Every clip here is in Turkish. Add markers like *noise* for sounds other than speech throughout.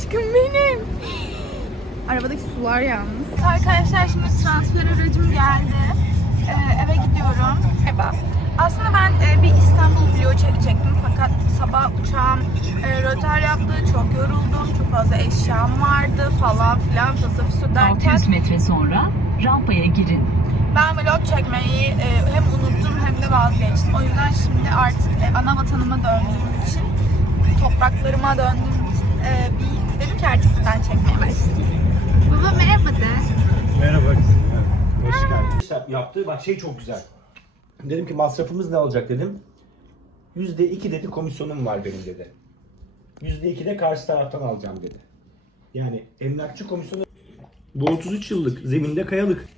aşkım benim. Arabadaki sular yalnız. Arkadaşlar şimdi transfer aracım geldi. Ee, eve gidiyorum. Merhaba. Aslında ben e, bir İstanbul vlogu çekecektim fakat sabah uçağım e, rötar yaptı, çok yoruldum, çok fazla eşyam vardı falan filan fısır derken. 600 metre sonra rampaya girin. Ben vlog çekmeyi e, hem unuttum hem de vazgeçtim. O yüzden şimdi artık e, ana vatanıma döndüğüm için topraklarıma döndüğüm e, bir dedim ki artık buradan çekmeye başlayayım. Baba merhaba de. Merhaba kızım. Hoş geldin. Yaptığı bak şey çok güzel. Dedim ki masrafımız ne olacak dedim. Yüzde iki dedi komisyonum var benim dedi. Yüzde iki de karşı taraftan alacağım dedi. Yani emlakçı komisyonu bu 33 yıllık zeminde kayalık.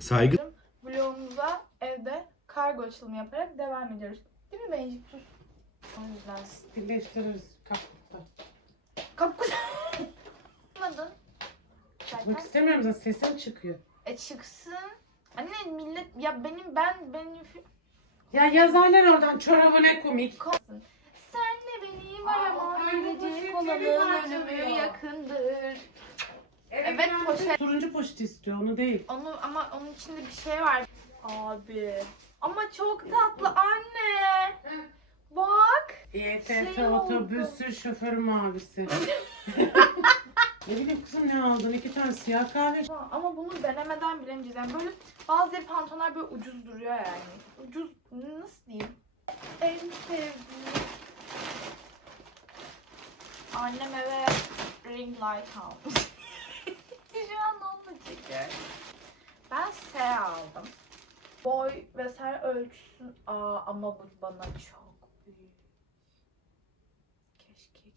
Saygı. Vlogumuza evde kargo açılımı yaparak devam ediyoruz. Değil mi Bencik? O yüzden. Birleştiririz. Kapı *laughs* Anladın? Bak Zaten. istemiyorum zaten sesim çıkıyor. E çıksın. Anne millet ya benim ben benim Ya yazarlar oradan çorabı ne komik. Kalsın. Senle benim aramam Aa, öyle gelecek poşetleri olalım harcıyor. ölümü yakındır. Evet, Evet poşet. Turuncu poşet istiyor onu değil. Onu ama onun içinde bir şey var. Abi. Ama çok tatlı anne. Bak. İETT Şey otobüsü şoför mavisi. *laughs* ne bileyim kızım ne aldın? İki tane siyah kahve. Ama bunu denemeden bilemeyeceğiz. Yani böyle bazı pantolonlar böyle ucuz duruyor yani. Ucuz nasıl diyeyim? En sevdiğim. Annem eve ring light almış. *laughs* Şu an onunla çekiyorum. Ben S aldım. Boy vesaire ölçüsün. Aa ama bu bana çok. Keşke X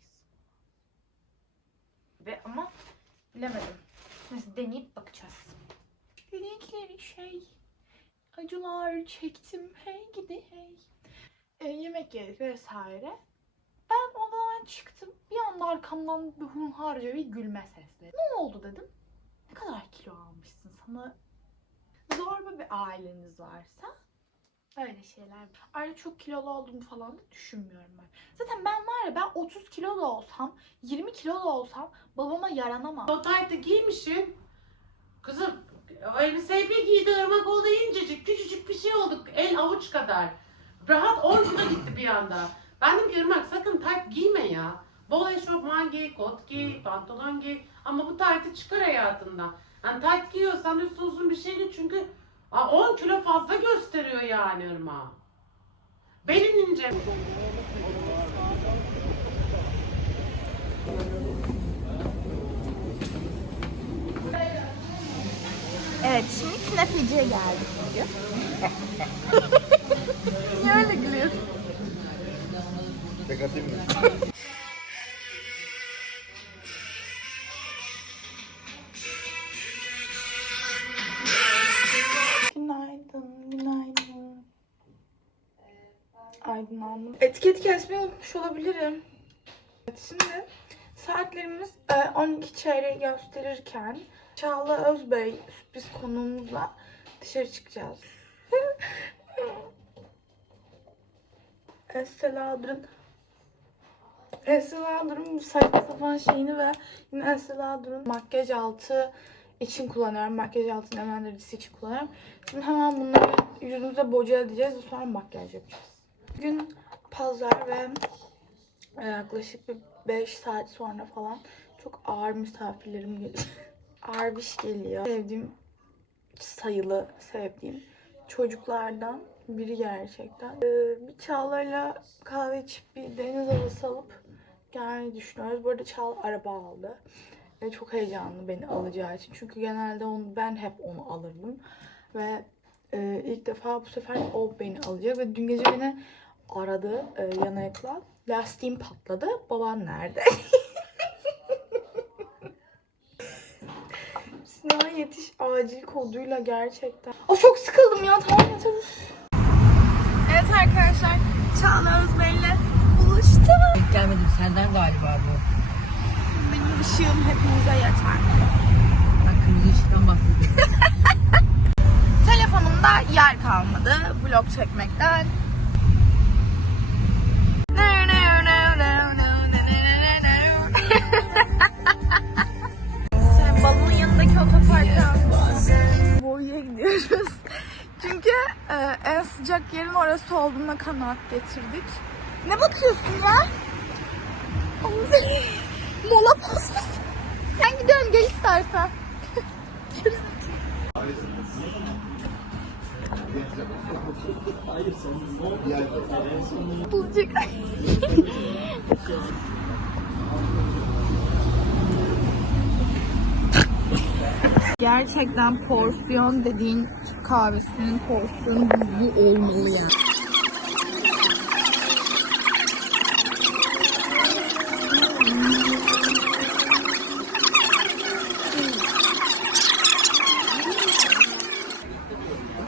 ve ama bilemedim. Neyse deneyip bakacağız. Renkleri şey. Acılar çektim hey gidi hey. E, yemek yedik vesaire. Ben odadan çıktım. Bir anda arkamdan bir hunharca bir gülme sesleri. Ne oldu dedim. Ne kadar kilo almışsın sana zorba bir aileniz varsa öyle şeyler. Ayrıca çok kilolu olduğumu falan da düşünmüyorum ben. Zaten ben var ya ben 30 kilo da olsam 20 kilo da olsam babama yaranamam. O taytı giymişsin. Kızım o elbiseyi bir giydi ırmak oldu incecik küçücük bir şey olduk. El avuç kadar. Rahat omzuna gitti bir anda. Ben dedim ki Irmak sakın tayt giyme ya. Bol eşofman giy, kot giy, pantolon giy. Ama bu taytı çıkar hayatından. Yani tayt giyiyorsan üstü uzun bir şey giy çünkü aa, 10 kilo fazla gösteriyor yani Irmak. Belin ince. Evet şimdi künefeciye geldik bugün. *laughs* Aydınlandım. Etiket kesmeyi unutmuş olabilirim. Evet, şimdi saatlerimiz e, 12 çeyreği gösterirken Çağla Özbey sürpriz konuğumuzla dışarı çıkacağız. *laughs* Estela Dur'un Estela Dur'un saçma sapan şeyini ve yine Estela Dur'un makyaj altı için kullanıyorum. Makyaj altı nemlendiricisi için kullanıyorum. Şimdi hemen bunları yüzümüze boca edeceğiz ve sonra makyaj yapacağız. Bugün pazar ve e, yaklaşık bir 5 saat sonra falan çok ağır misafirlerim geliyor. *laughs* ağır bir şey geliyor. Sevdiğim sayılı sevdiğim çocuklardan biri gerçekten. Ee, bir Çağla'yla kahve içip bir deniz havası alıp gelmeyi düşünüyoruz. Bu arada Çağla araba aldı. Ve çok heyecanlı beni alacağı için. Çünkü genelde onu, ben hep onu alırdım. Ve e, ilk defa bu sefer o beni alacak. Ve dün gece beni aradı e, yanayıkla. Lastiğim patladı. Baban nerede? *laughs* Sinan yetiş acil koduyla gerçekten. Of çok sıkıldım ya tamam yeter. Evet arkadaşlar Çağla Özbey'le buluştuk. Gelmedim senden galiba bu. Benim ışığım hepinize yeter. Ben kırmızı ışıktan bahsediyorum. *laughs* Telefonumda yer kalmadı vlog çekmekten. Sıcak yerin orası olduğuna kanaat getirdik. Ne bakıyorsun ya? Mola postası. Ben gidiyorum gel istersen. *laughs* Bulacak. *laughs* *laughs* Gerçekten porsiyon dediğin Türk kahvesinin porsiyonu bu olmalı yani.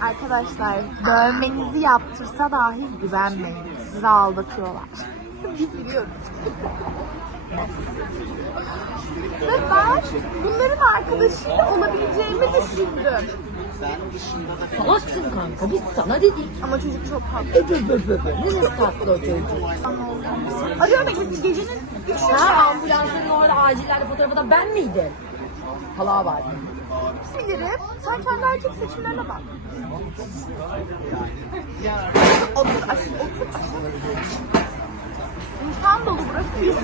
Arkadaşlar dövmenizi yaptırsa dahi güvenmeyin. Sizi aldatıyorlar. *laughs* Biz biliyoruz. Ve ben bunların arkadaşıyla olabileceğimi düşündüm. Salaksın kanka biz sana dedik. Ama çocuk çok haklı. Öp öp öp. Ne tatlı o çocuk. Arıyor beni gecenin üçü Ha ambulansların orada acillerde fotoğrafı da ben miydim? Hala var. bilirim. Sen kendi erkek seçimlerine bak. Otur otur aşkım. İnsan dolu burası.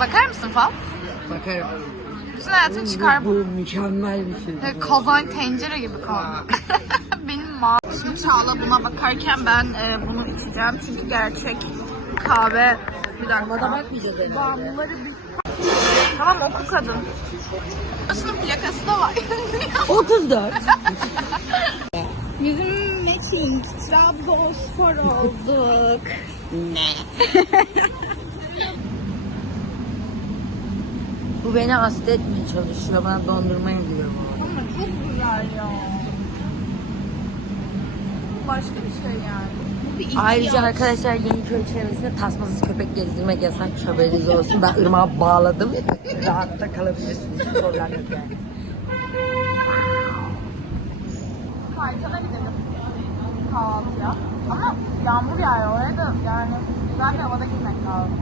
Bakar mısın Fal? Bakarım. Bütün hayatını çıkar Bu mükemmel bir şey. Ve kazan tencere gibi kaldı. *laughs* Benim ma Şimdi Çağla buna bakarken ben e, bunu içeceğim. Çünkü gerçek kahve... Bir dakika. bakmayacağız herhalde. Bağımlıları bir... Tamam oku kadın. Aslında plakası da var. 34. Bizim matching Trabzonspor olduk. *laughs* Bu beni hasta etmeye çalışıyor. Bana dondurma indiriyor bu. Ama çok güzel ya. Başka bir şey yani. Bu bir Ayrıca ihtiyaç. arkadaşlar Yeniköy çevresinde tasmasız köpek gezdirmek yasak. Haberiniz olsun. Ben ırmağa bağladım. Rahatta kalabilirsiniz. Problem yok yani. Faytona gidelim kahvaltıya. Ama yağmur yağıyor oraya da yani güzel bir havada gitmek lazım.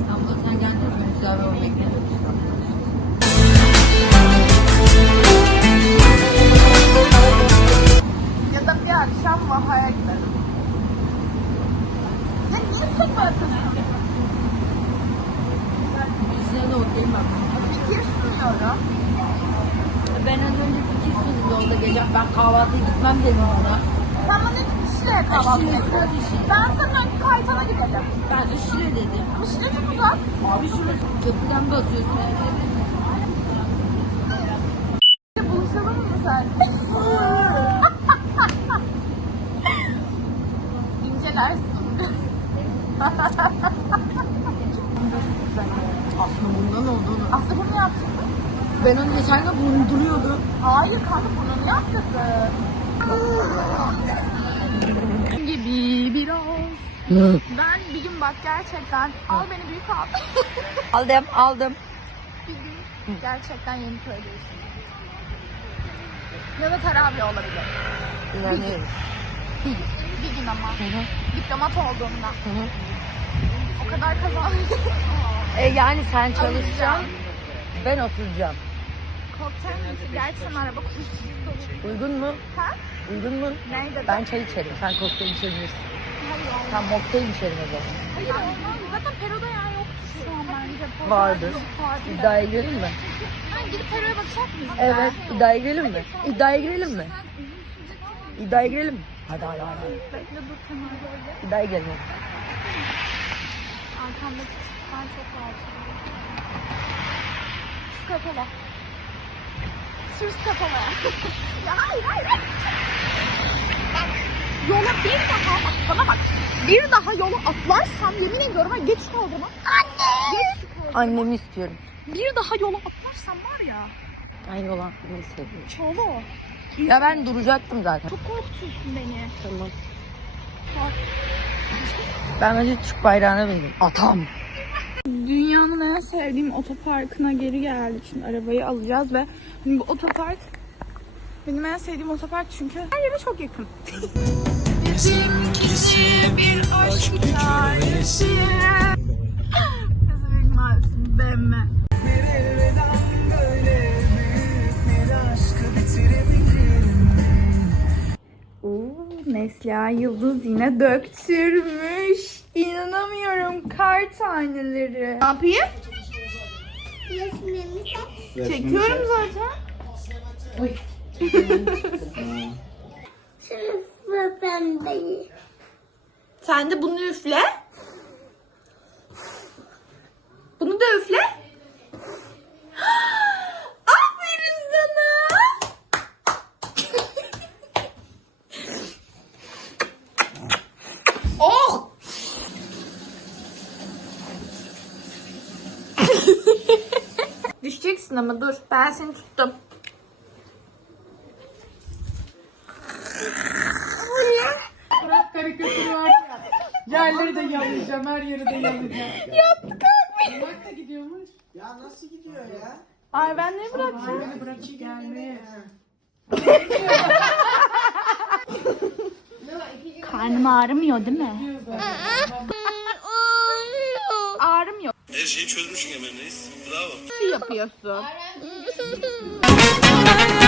İstanbul'a sen geldin mi? Güzel bir oraya gidelim. Ya da bir akşam Vaha'ya gidelim. Ya niye sıkma Ben kahvaltıya gitmem dedim ona. Sen bana işle kahvaltı sıra dışı. Ben sana Kaytan'a gidelim. Ben ışıra dedim. İşte çok uzak. Abi şurası köprüden basıyorsun. Buluşalım mı sen? *laughs* İncelersin. Aslında bundan olduğunu. Aslında bunu yaptın mı? Ben onu geçen gün bulunduruyordum. Hayır kanka burnunu yaptırdı. gibi biraz. Ben bir gün bak gerçekten al beni büyük al. *laughs* aldım aldım. bir gün gerçekten yeni köydeyiz. Ya da Tarabi olabilir. Bir gün ama. Hı hı. Diplomat olduğumda. Hı hı. O kadar kazandım. E yani sen çalışacaksın. Ben oturacağım. Kokteyl mi? Gerçi sen araba kullanıyorsun. Uygun mu? Ha? Uygun mu? Neydi? Ben çay içerim. Sen kokteyl içebilirsin. Hayır olmaz. Sen mocktail içerim o zaman. Hayır olmaz. Zaten Pero'da yer yoktu şu an bence. Vardır. İddiaya girelim mi? Ha, gidip Pero'ya bakacak mıyız? Evet. İddiaya girelim mi? İddiaya girelim mi? İddiaya girelim mi? Hadi hadi hadi. Bekle dur kenara böyle. İddiaya girelim. Arkamdaki ışıklar çok rahatsız. Skatola. Sür skatola. *laughs* ya hayır hayır. Bak, Yola bir daha bak bana bak. Bir daha yolu atlarsam yemin ediyorum ha geç kaldırma. Anne. Geç kaldırma. Annemi istiyorum. Bir daha yola atlarsam var ya. Aynı olan beni seviyor. Çolo. Ya ben duracaktım zaten. Çok korkutuyorsun beni. Tamam. Bak. Ben önce Türk bayrağına bindim. Atam. Dünyanın en sevdiğim otoparkına geri geldik. Şimdi arabayı alacağız ve hani bu otopark benim en sevdiğim otopark çünkü her yere çok yakın. Bizimkisi bir aşk hikayesi. Neslihan Yıldız yine döktürmüş. İnanamıyorum kar taneleri. Ne yapayım? Çekiyorum zaten. Sırası *laughs* bendeyim. Sen de bunu üfle. Bunu da üfle. Düşeceksin ama dur. Ben seni tuttum. Fırat karikatürü var ya. Yerleri de yalayacağım, her yeri de yalayacağım. Yaptık abi. Bak da gidiyormuş. Ya nasıl gidiyor ya? Ay ben ne bırakacağım? Beni bırakıp gelmeye. *laughs* Karnım ağrımıyor değil mi? Şeyi çözmüşsün hemen reis. Bravo. yapıyorsun? *laughs*